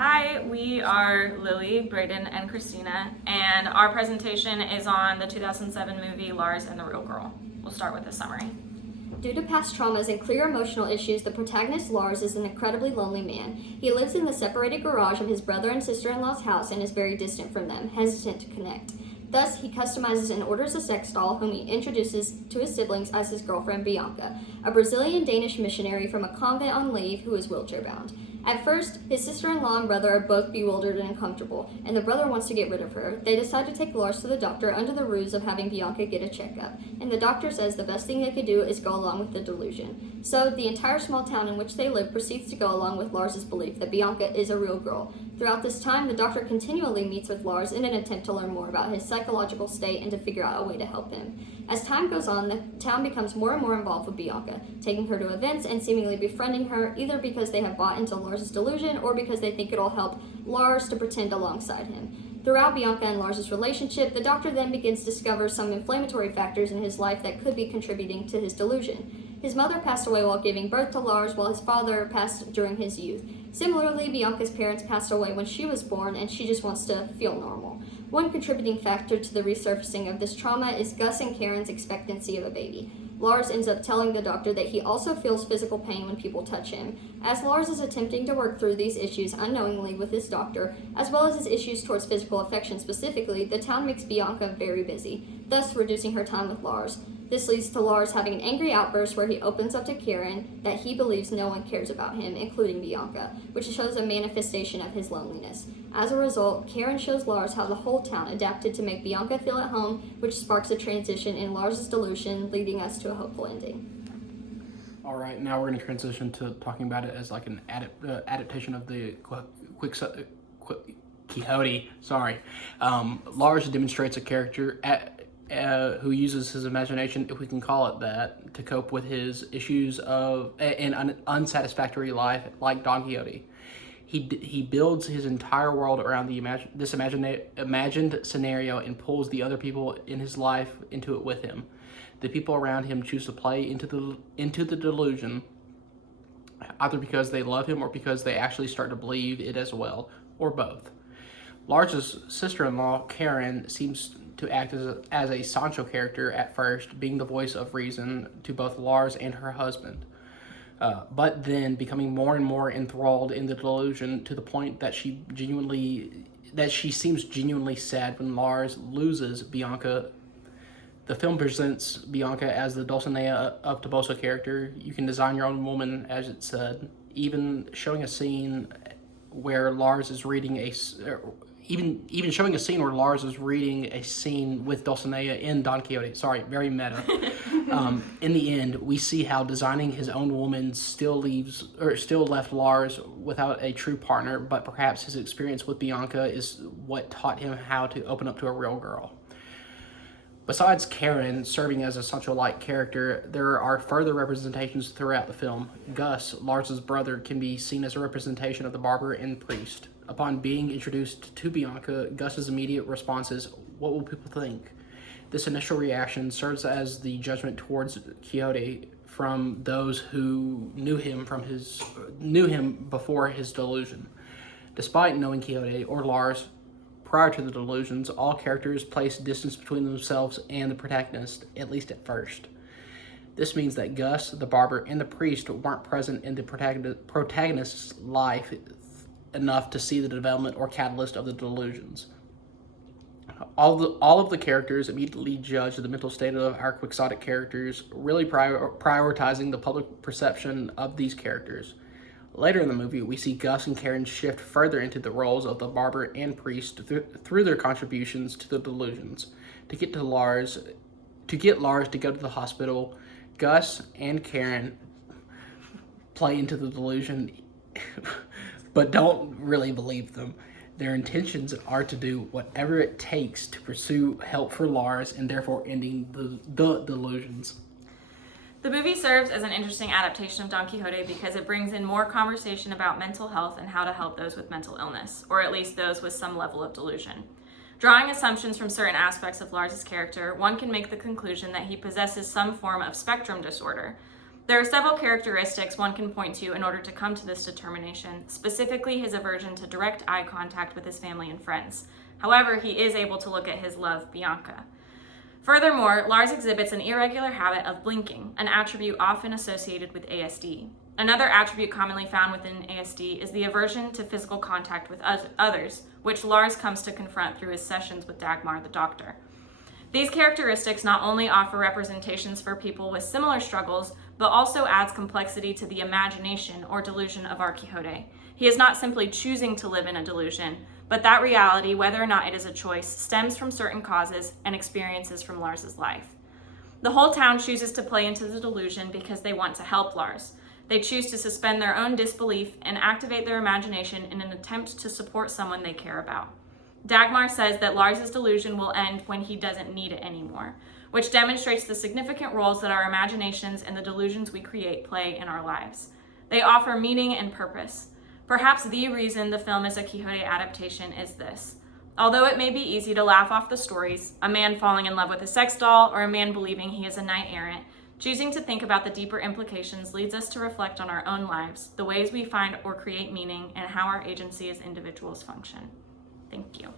Hi, we are Lily, Brayden, and Christina, and our presentation is on the 2007 movie Lars and the Real Girl. We'll start with a summary. Due to past traumas and clear emotional issues, the protagonist Lars is an incredibly lonely man. He lives in the separated garage of his brother and sister-in-law's house and is very distant from them, hesitant to connect. Thus, he customizes and orders a sex doll whom he introduces to his siblings as his girlfriend Bianca, a Brazilian-Danish missionary from a convent on leave who is wheelchair-bound. At first, his sister-in-law and brother are both bewildered and uncomfortable, and the brother wants to get rid of her. They decide to take Lars to the doctor under the ruse of having Bianca get a checkup, and the doctor says the best thing they could do is go along with the delusion. So, the entire small town in which they live proceeds to go along with Lars's belief that Bianca is a real girl. Throughout this time, the doctor continually meets with Lars in an attempt to learn more about his psychological state and to figure out a way to help him. As time goes on, the town becomes more and more involved with Bianca, taking her to events and seemingly befriending her, either because they have bought into Lars's delusion or because they think it'll help Lars to pretend alongside him. Throughout Bianca and Lars's relationship, the doctor then begins to discover some inflammatory factors in his life that could be contributing to his delusion. His mother passed away while giving birth to Lars, while his father passed during his youth. Similarly, Bianca's parents passed away when she was born, and she just wants to feel normal. One contributing factor to the resurfacing of this trauma is Gus and Karen's expectancy of a baby. Lars ends up telling the doctor that he also feels physical pain when people touch him. As Lars is attempting to work through these issues unknowingly with his doctor, as well as his issues towards physical affection specifically, the town makes Bianca very busy, thus reducing her time with Lars. This leads to Lars having an angry outburst where he opens up to Karen that he believes no one cares about him, including Bianca, which shows a manifestation of his loneliness. As a result, Karen shows Lars how the whole town adapted to make Bianca feel at home, which sparks a transition in Lars's delusion, leading us to a hopeful ending. All right, now we're going to transition to talking about it as like an adaptation of the Quixote. Lars demonstrates a character who uses his imagination, if we can call it that, to cope with his issues of an unsatisfactory life, like Don Quixote. He builds his entire world around this imagined scenario and pulls the other people in his life into it with him. The people around him choose to play into the delusion, either because they love him or because they actually start to believe it as well, or both. Lars' sister-in-law, Karen, seems to act as a Sancho character at first, being the voice of reason to both Lars and her husband. But then becoming more and more enthralled in the delusion to the point that she seems genuinely sad when Lars loses Bianca. The film presents Bianca as the Dulcinea of Toboso character. You can design your own woman, as it said, even showing a scene where Lars is reading even showing a scene where Lars is reading a scene with Dulcinea in Don Quixote. Sorry, very meta. In the end, we see how designing his own woman still left Lars without a true partner, but perhaps his experience with Bianca is what taught him how to open up to a real girl. Besides Karen serving as a Sancho-like character, there are further representations throughout the film. Gus, Lars's brother, can be seen as a representation of the barber and priest. Upon being introduced to Bianca, Gus's immediate response is, "What will people think?" This initial reaction serves as the judgment towards Quixote from those who knew him before his delusion. Despite knowing Quixote or Lars prior to the delusions, all characters place distance between themselves and the protagonist, at least at first. This means that Gus, the barber, and the priest weren't present in the protagonist's life enough to see the development or catalyst of the delusions. All of the characters immediately judge the mental state of our quixotic characters, really prioritizing the public perception of these characters. Later in the movie, we see Gus and Karen shift further into the roles of the barber and priest through their contributions to the delusions. To get Lars to go to the hospital, Gus and Karen play into the delusion, but don't really believe them. Their intentions are to do whatever it takes to pursue help for Lars and therefore ending the delusions. The movie serves as an interesting adaptation of Don Quixote because it brings in more conversation about mental health and how to help those with mental illness, or at least those with some level of delusion. Drawing assumptions from certain aspects of Lars's character, one can make the conclusion that he possesses some form of spectrum disorder. There are several characteristics one can point to in order to come to this determination, specifically his aversion to direct eye contact with his family and friends. However, he is able to look at his love, Bianca. Furthermore, Lars exhibits an irregular habit of blinking, an attribute often associated with ASD. Another attribute commonly found within ASD is the aversion to physical contact with others, which Lars comes to confront through his sessions with Dagmar, the doctor. These characteristics not only offer representations for people with similar struggles, but also adds complexity to the imagination or delusion of our Quixote. He is not simply choosing to live in a delusion, but that reality, whether or not it is a choice, stems from certain causes and experiences from Lars's life. The whole town chooses to play into the delusion because they want to help Lars. They choose to suspend their own disbelief and activate their imagination in an attempt to support someone they care about. Dagmar says that Lars's delusion will end when he doesn't need it anymore, which demonstrates the significant roles that our imaginations and the delusions we create play in our lives. They offer meaning and purpose. Perhaps the reason the film is a Quixote adaptation is this. Although it may be easy to laugh off the stories, a man falling in love with a sex doll or a man believing he is a knight errant, choosing to think about the deeper implications leads us to reflect on our own lives, the ways we find or create meaning, and how our agency as individuals function. Thank you.